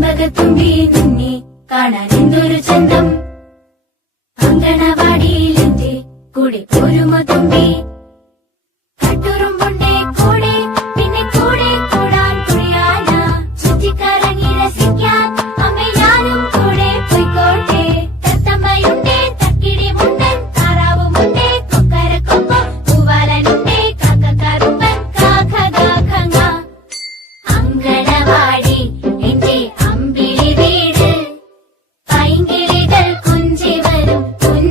കുടുംബകത്തും വീണുന്നെ കാണാൻ എന്തൊരു ചന്തം അങ്കണവാടിയിലെ കുടി ഒരുമ തുമ്പേ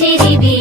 तेरी भी